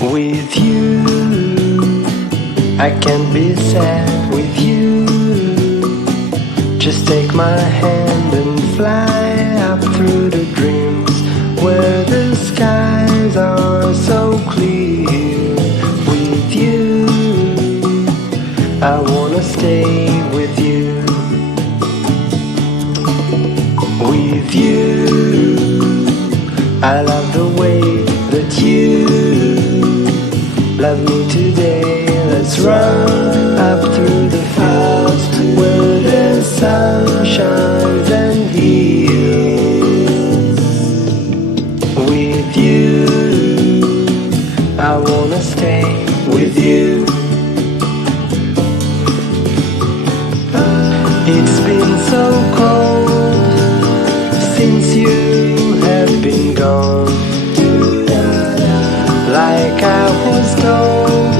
With you, I can't be sad with you. Just take my hand and fly up through the dreams where the skies are so clear. With you, I wanna stay with you. With you, I love the way that you love me today. Let's run up through the fields where the sun shines and heals. With you, I wanna stay with you. It's been so cold since you have been gone. Like I was told,